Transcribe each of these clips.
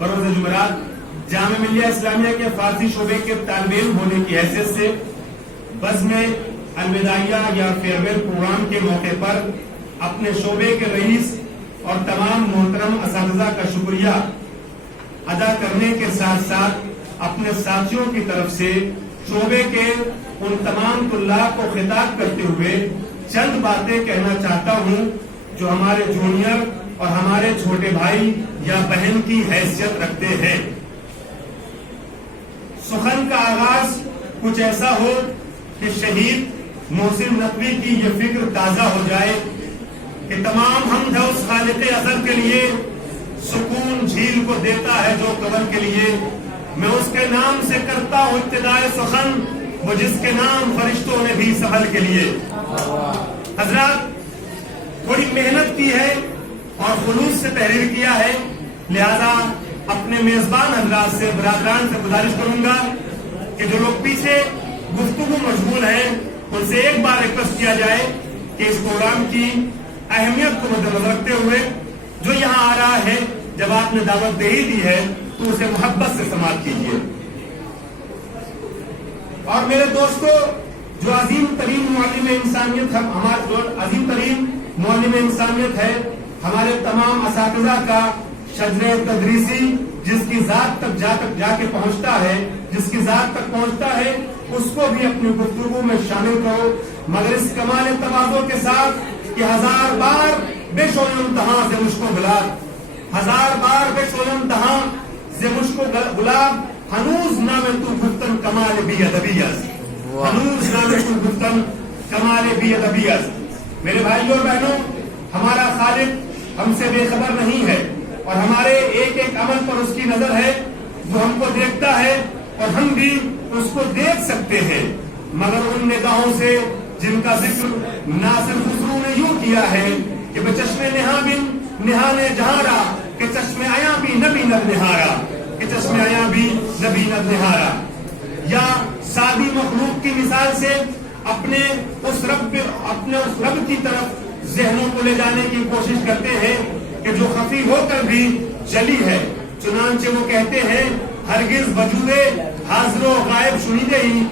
बरोज जुमेरात जामिया मिल्लिया इस्लामिया के फारसी शोबे के तालिब इल्म होने की हैसियत से बज़्म अलविदाइया या फेयरवेल प्रोग्राम के मौके पर अपने शोबे के रईस और तमाम मोहतरम असातिज़ा का शुक्रिया अदा करने के साथ साथ अपने साथियों की तरफ से शोबे के उन तमाम तुल्लाब को खिताब करते हुए चंद बातें कहना चाहता हूं जो हमारे जूनियर और हमारे छोटे भाई या बहन की हैसियत रखते हैं। सुखन का आगाज कुछ ऐसा हो कि शहीद मोहसिन नकवी की ये फिक्र ताजा हो जाए कि तमाम हमद है उस खालिक़े अज़ल के लिए सुकून झील को देता है जो कबर के लिए। मैं उसके नाम से करता हूँ इब्तिदाए सुखन वो जिसके नाम फरिश्तों ने भी सहल के लिए। हजरात थोड़ी मेहनत की है और खुलूस से तहरीर किया है, लिहाजा अपने मेजबान हजरात से बरादरान से गुजारिश करूंगा कि जो लोग पीछे गुफ्तगू मशगूल हैं उनसे एक बार रिक्वेस्ट किया जाए कि इस प्रोग्राम की अहमियत को मद्देनजर रखते हुए जो यहाँ आ रहा है जब आपने दावत दे ही दी है तो उसे मोहब्बत से समाप्त कीजिए। और मेरे दोस्तों जो अजीम तरीन मुअल्लिम इंसानियत है, हमारा जो अजीम तरीन मुअल्लिम इंसानियत है हमारे तमाम असातिज़ा का शजरे तदरीसी जिसकी जात तक जाके पहुंचता है, जिसकी जात तक पहुंचता है उसको भी अपनी गुफ्तगू में शामिल करो, मगर इस कमाल तवाज़ो के साथ कि 1000 बार बेशोयम तहां से मुझको गुलाब, 1000 बार बेशोयम तहां से मुझको गुलाब, हनूज नामे तू गुफ्तन कमाल भी अदबियत, हनूज नामे तू गुफ्तन कमाल भी अदबियत। मेरे भाइयों और बहनों, हमारा खालिक हमसे बेखबर नहीं है और हमारे एक एक अमल पर उसकी नजर है, जो हमको देखता है और हम भी उसको देख सकते हैं, मगर उन निगाहों से जिनका जिक्र नासिर खुसरू ने यूं किया है कि बचश्मे निहा बिन निहाने जहारा के चश्मे आया भी नबी नब निहारा, के चश्मे आया भी नबी नब निहारा। या सादी मखलूक की मिसाल से अपने उस रब की तरफ जहनों को ले जाने की कोशिश करते हैं कि जो खफी होकर भी जली है। चुनांचे वो कहते हैं हरगिज वजूदे हाजिरो गायब सुनीदे ही,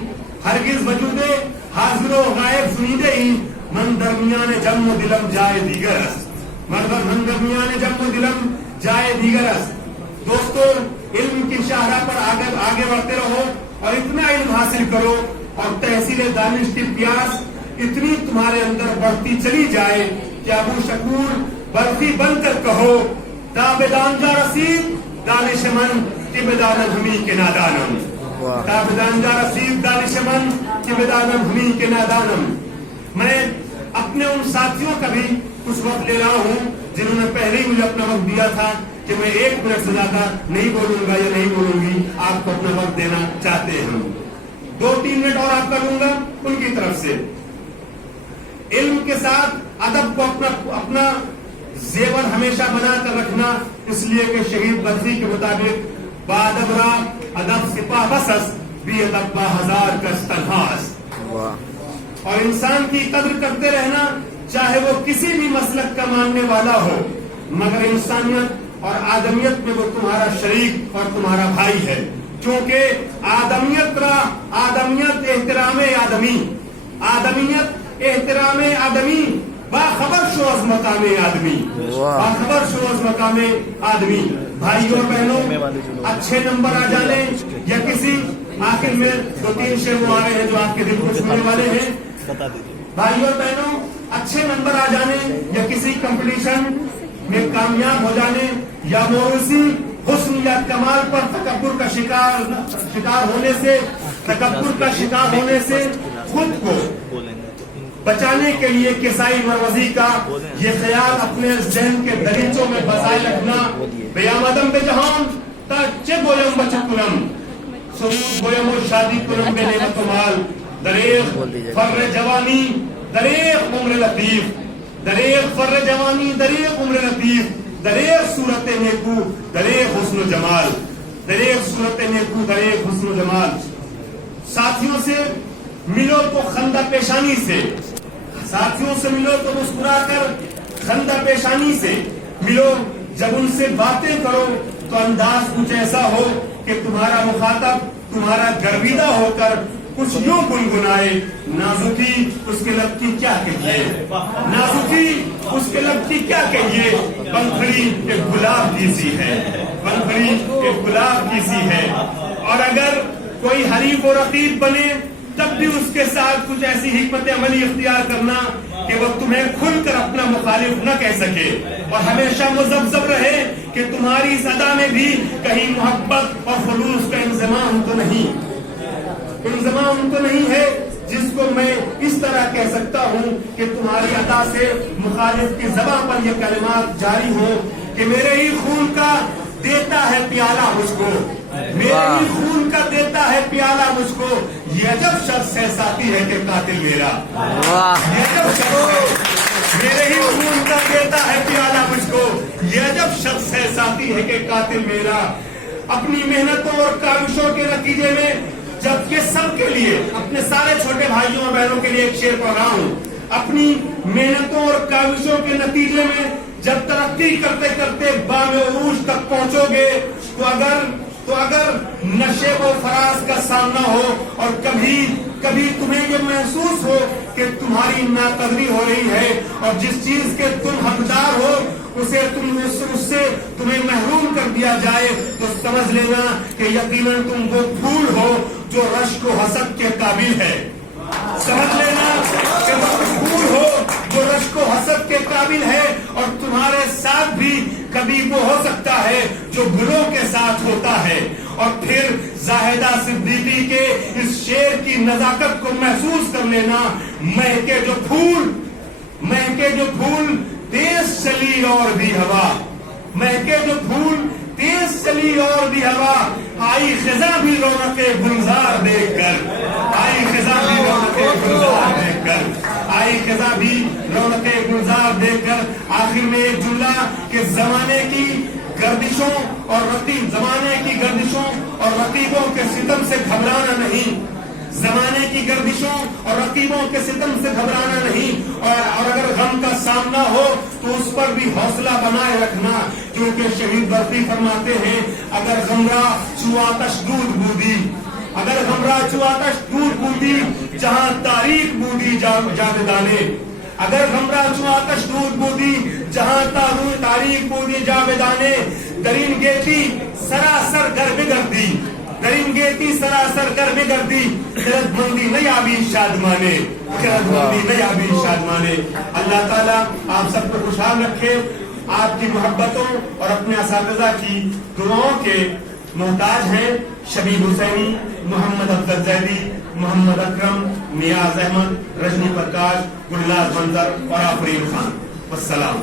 हरगिज वजूदे हाजिरो गायब सुनीदे ही, मन दरमियान जम्मो दिलम जाए दीगरस, मन दरमियान जम्मो दिलम जाए दीगरस। दोस्तों, इल्म की शाहरा पर आगे बढ़ते रहो और इतना इल्म हासिल करो और तहसील दानिश की प्यास इतनी तुम्हारे अंदर बढ़ती चली जाए कि अबू शकूर बर्फी बनकर कहो ताबेदानजा रसीद दानिशमन कि बेदानम हमी के नादानम, ताबेदानजा रसीद दानिशमन कि बेदानम हमी के नादानम। मैं अपने उन साथियों का भी कुछ वक्त ले रहा हूँ जिन्होंने पहले ही मुझे अपना वक्त दिया था कि मैं 1 मिनट से ज्यादा नहीं बोलूंगा या नहीं बोलूंगी, आपको अपना वक्त देना चाहते हैं। 2-3 मिनट और आपका लूंगा उनकी तरफ से। इल्म के साथ अदब को अपना जेवर हमेशा बनाकर रखना, इसलिए कि शहीद बर्फी के मुताबिक बादबरा अदब सिपा बसस भी अदब बाहजार कस्तनहास। और इंसान की कद्र करते रहना, चाहे वो किसी भी मसलक का मानने वाला हो, मगर इंसानियत और आदमियत में वो तुम्हारा शरीक और तुम्हारा भाई है, क्योंकि आदमियत एहतराम आदमी, आदमियत एहतराम आदमी, बाखबर शो अज़ मकामे आदमी, बाखबर शो अज़ मकामे आदमी। भाई और बहनों, अच्छे नंबर आ जाने या किसी, आखिर में 2-3 शेर वो आ रहे हैं जो आपके दिल को छूने वाले हैं। भाई और बहनों, अच्छे नंबर आ जाने या किसी कंपटीशन में कामयाब हो जाने या मौरूसी हुस्न या कमाल पर तकब्बुर का शिकार होने से, तकब्बुर का शिकार होने से खुद को बचाने के लिए किसाई मरवजी का ये ख्याल अपने जहन के दरीचों में बसाए रखना। बेयामदम बेजहान चे गोयम बचकुलम सुरूद गोयम शादी कुलम बे नेमत माल, दरेख फर्र जवानी दरेख उम्र लतीफ, दरेख फर्र जवानी दरेख उम्र लतीफ, दरेख सूरत नेकू दरेख हुस्न जमाल, दरेख सूरत नेकू दरेख हुस्न जमाल। साथियों से मिलो तो खंदा पेशानी से, साथियों से मिलो तो मुस्कुराकर खंदा पेशानी से मिलो, जब उनसे बातें करो तो अंदाज कुछ ऐसा हो कि तुम्हारा मुखातब तुम्हारा गर्विदा होकर कुछ यूं गुनगुनाए, नाजुकी उसके लब की क्या कहिए, नाजुकी उसके लब की क्या कहिए, पंखड़ी एक गुलाब की सी है, पंखड़ी एक गुलाब की सी है। और अगर कोई हरीफ और रकीब बने तब भी उसके साथ कुछ ऐसी हिकमत अमली इख्तियार करना कि वो तुम्हें खुलकर अपना मुखालिफ न कह सके, और हमेशा मुज़ब्ज़ब रहे कि तुम्हारी इस अदा में भी कहीं मोहब्बत और खुलूस का इंज़माम तो नहीं, इंज़माम तो नहीं है, जिसको मैं इस तरह कह सकता हूँ कि तुम्हारी अदा से मुखालिफ की ज़बान पर ये कलिमात जारी हो कि मेरे ही खून का देता है प्याला मुझको, मेरे ही खून का देता है प्याला मुझको, ये अजब शख्स है साथी है कि कातिल मेरा, ये अजब शख्स है, मेरे ही खून का देता है प्याला मुझको, ये अजब शख्स है साथी है कि कातिल मेरा। अपनी मेहनतों और काविशों के नतीजे में जबकि सबके लिए, अपने सारे छोटे भाइयों और बहनों के लिए एक शेर पढ़ रहा हूँ, अपनी मेहनतों और काविशों के नतीजे में जब तरक्की करते करते बामे उरूज तक पहुंचोगे तो अगर नशे व फराज का सामना हो और कभी तुम्हें ये महसूस हो कि तुम्हारी नाकदरी हो रही है और जिस चीज के तुम हकदार हो उससे तुम्हें महरूम कर दिया जाए, तो समझ लेना कि यकीनन तुम वो फूल हो जो रश्क व हसद के काबिल है। समझ लेना कि वो फूल हो जो रश्क व हसद के काबिल है, और तुम्हारे साथ भी कभी वो हो सकता है जो गुलों के साथ होता है। और फिर जाहिदा सिद्दीकी के इस शेर की नजाकत को महसूस कर लेना, महके जो फूल तेज चली और भी हवा, महके जो फूल तेज चली और भी हवा, आई खिजा भी रौनके गुलजार देखकर, आई खिजा भी रौनके गुलजार देखकर, आई खिजा भी रौनके गुलजार देखकर। आखिर में एक जुमला कि जमाने की गर्दिशों और रकीबों के सितम से घबराना नहीं, जमाने की गर्दिशों और रकीबों के सितम से घबराना नहीं, और अगर गम का सामना हो तो उस पर भी हौसला बनाए रखना, क्योंकि शहीद बर्फी फरमाते हैं, अगर गमरा चुआतश दूध बूदी, अगर गमरा चुआतश दूध बूदी, जहां तारीख बूदी जावेदाने, अगर गमरा चुआतश दूध बूदी, जहां तारीख बूदी जावेदाने, दरिन गेती सरासर घर बिगड़ती, दरिंगेती सरासर कर बिगड़ती, खिरतमंदी नहीं आबी शादमाने, खिरतमंदी नहीं आबी शादमाने। अल्लाह ताला आप सबको खुशहाल रखे, आपकी मोहब्बतों और अपने असातिज़ा की दुआओं के मोहताज हैं शबीब हुसैनी, मोहम्मद अफजल जैदी, मोहम्मद अकरम, नियाज अहमद, रजनी प्रकाश, गुलनाज मंजर और आफरीन खान। वस्सलाम।